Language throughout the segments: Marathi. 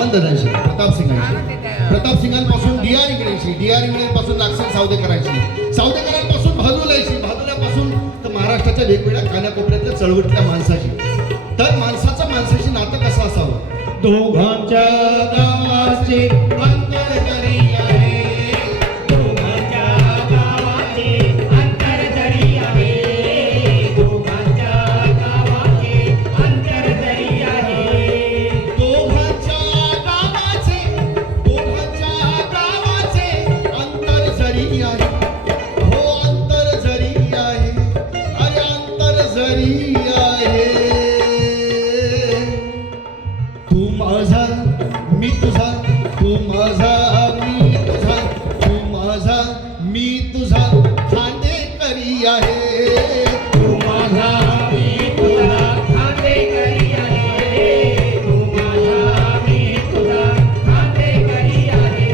वामनदादांशी, प्रतापसिंगांपासून डीआर इंगळेशी, डीआर इंगळेपासून लाक्षण सावदेकरांशी, सावदेकरांपासून भादुलाईशी, भादुल्यापासून तर महाराष्ट्राच्या वेगवेगळ्या कानाकोपऱ्यातल्या चळवळीतल्या माणसाशी. तर माणसाचं माणसाशी नातं कसं असावं? दोघांच्या गावाचे अंतर जरी आहे, दोघांच्या गावाचे अंतर जरी आहे, दोघांच्या गावाचे अंतर जरी आहे, दोघांच्या गावाचे अंतर जरी आहे, हो अंतर जरी आहे, अरे अंतर जरी आहे. तू माझा मी तुझा, तू माझा मी तुझा, तू माझा मी तुझा खांदेकरी आहे. तू माझा मी तुझा खांदेकरी आहे, तू माझा मी तुझा खांदेकरी आहे.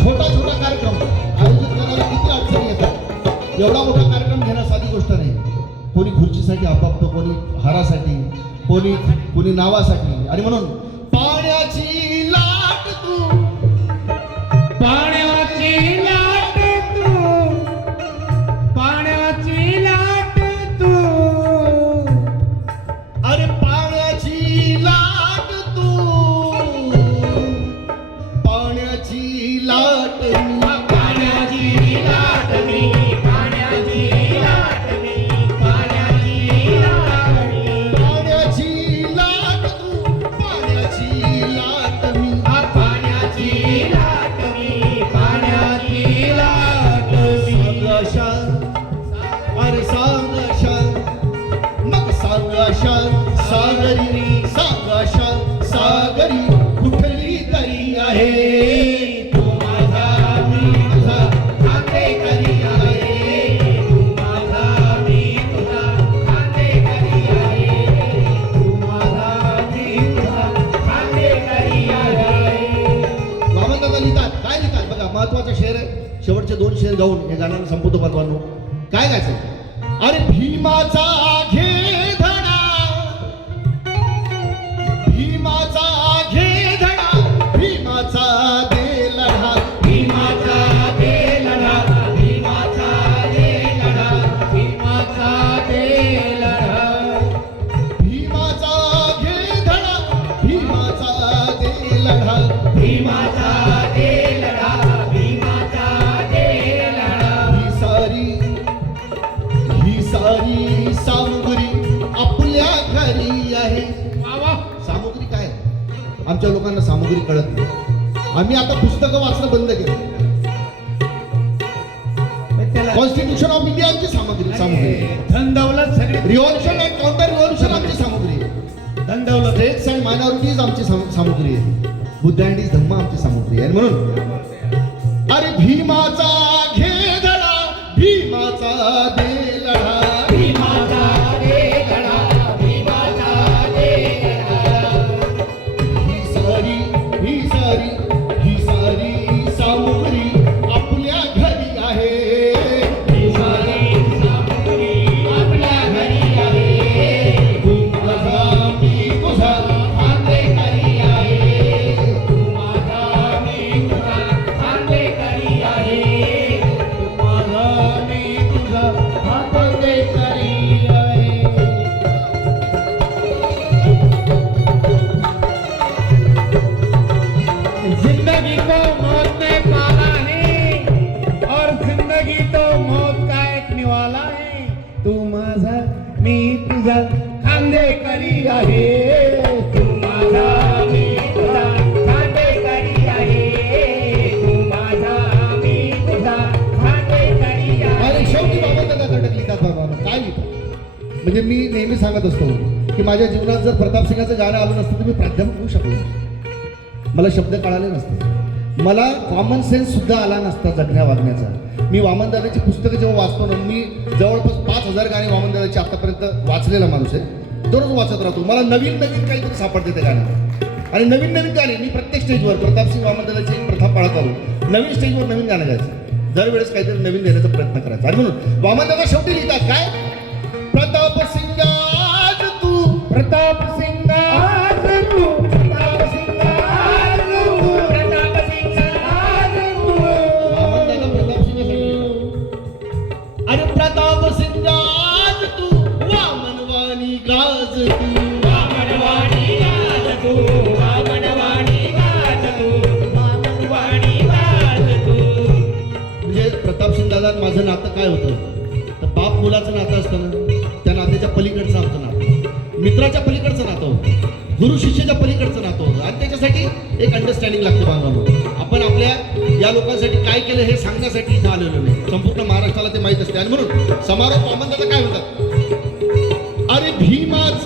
छोटा छोटा कार्यक्रम आयोजित करायला किती अडचणी येतात. एवढा मोठा कार्यक्रम घेणं साधी गोष्ट नाही. कोणी खुर्चीसाठी आपापतो, कोणी हारासाठी, कोणी नावासाठी. आणि म्हणून पाण्याची लाट तू, पाण्याची लाट तू, पाण्याची लाट तू, अरे पाण्याची लाट तू, पाण्याची लाट मी, पाण्याची लाट मी, पाण्याची लाट मी, पाण्याची लाट मी, पाण्याची लाट तू, पाण्याची लाट मी. पाण्याची लाट मी, पाण्याची लाट मी. सांग अशा, अरे सांग अशा, मग सांग अशा सागरी, सांग अशा सागरी कुठली तरी आहे. तू माझा मी तुझा खांदेकरी आहे, तू माझा मी तुझा खांदेकरी आहे, तू माझा मी तुझा खांदेकरी आहे. वामनदादा लिहितात, काय लिहितात बघा, महत्वाचा शेर आहे. शेवटचे 2 शेर गाऊन हे गाण्याला संपवतो बांधवांनो. काय गायचं? अरे भीमाचा घे धडा, भीमाचा घे धडा, भीमाचा दे लढा, भीमाचा दे लढा, भीमाचा दे लढा, भीमाचा दे लढा. भीमाचा घे धडा, भीमाचा दे लढा. भीमाचा दे लढा, भीमाचा दे लढा. ही सारी सामुग्री आपल्या घरी आहे. सामुग्री काय? आमच्या लोकांना सामुग्री कळत नाही. आम्ही आता पुस्तकं वाचणं बंद केलं. कॉन्स्टिट्यूशन ऑफ इंडिया आमची सामुग्री, धन दौलत सगळी, रिव्हॉल्युशन अँड काउंटर रिव्हॉल्युशन आमची सामुग्री आहे. धन दौलत स्टेट्स अँड मायनॉरिटीज आमची सामुग्री आहे. बुद्ध अँड हिज धम्म आमची सामुग्री आहे. म्हणून अरे भीमाचा घे धडा, भीमाचा दे लढा. भीमाचा दे लढा, भीमाचा दे लढा. ही सारी सामुग्री आपल्या घरी आहे. ही सारी सामुग्री आपल्या घरी आहे. तू माझा मी तुझा खांदेकरी आहे, तू माझा मी तुझा खांदेकरी आहे, तू माझा मी तुझा खांदेकरी आहे. जिंदगी को मौत ने पाला है और जिंदगी तो मौत का एक निवाला है. तू माझा मी तुझा खांदेकरी आहे, तू माझा मी तुझा खांदेकरी आहे, तू माझा मी तुझा खांदेकरी आहे. अरे शेवटी बाबा लिहितात बाबा. काय लिहितात म्हणजे मी नेहमी सांगत असतो, की माझ्या जीवनात जर प्रताप सिंगाचं गाणं आलं नसतं तर मी प्राध्यापक होऊ शकलो नसतो. मला शब्द कळाले नसते, मला कॉमन सेन्स सुद्धा आला नसता जगण्या वागण्याचा. मी वामनदादाची पुस्तकं जेव्हा वाचतो ना, मी जवळपास 5,000 गाणी वामनदादाची आतापर्यंत वाचलेला माणूस आहे. दररोज वाचत राहतो, मला नवीन नवीन काहीतरी सापडते ते गाणं. आणि नवीन नवीन गाणी मी प्रत्येक स्टेजवर प्रतापसिंग वामनदादाची एक प्रथा पाळत आलो, नवीन स्टेजवर नवीन गाणं गायचं, दरवेळेस काहीतरी नवीन देण्याचा प्रयत्न करायचा. आणि म्हणून वामनदादा शेवटी लिहितात काय, प्रताप सिंग आज तू, प्रताप सिंग आज तू, प्रताप सिंग आज तू, प्रताप सिंग आज तू. वामनदादा प्रताप सिंगासाठी अरे प्रताप सिंग आज तू, वामनवाणी गाज तू, वामनवाणी गाज तू, वामनवाणी गाज तू, वामनवाणी गाज तू. म्हणजे प्रताप सिंग दादा माझं नातं काय होतं, तर बाप मुलाचं नातं असतं ना, त्या नात्याच्या पलीकडचं आमचं नातं, मित्राच्या पलीकडचं नातं होतं, गुरु शिष्याच्या पलीकडचं नातं होतं. आणि त्याच्यासाठी एक अंडरस्टँडिंग लागते बांधवांनो. आपण आपल्या या लोकांसाठी काय केलं हे सांगण्यासाठी इथं आलेलो नाही, संपूर्ण महाराष्ट्राला ते माहीत असते. आणि म्हणून समारोप वामनदादा काय म्हणतात, अरे भीमाच,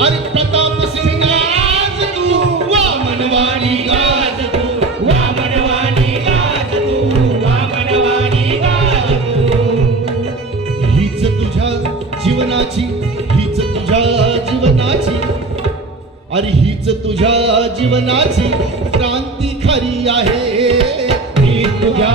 अरे प्रताप सिंग आज तू, वामनवाणी गाज तू, वामनवाणी गाज तू, वामनवाणी गाज तू. हीच तुझ्या जीवनाची, हीच तुझ्या जीवनाची, अरे हीच तुझ्या जीवनाची क्रांती खरी आहे, ही तुझ्या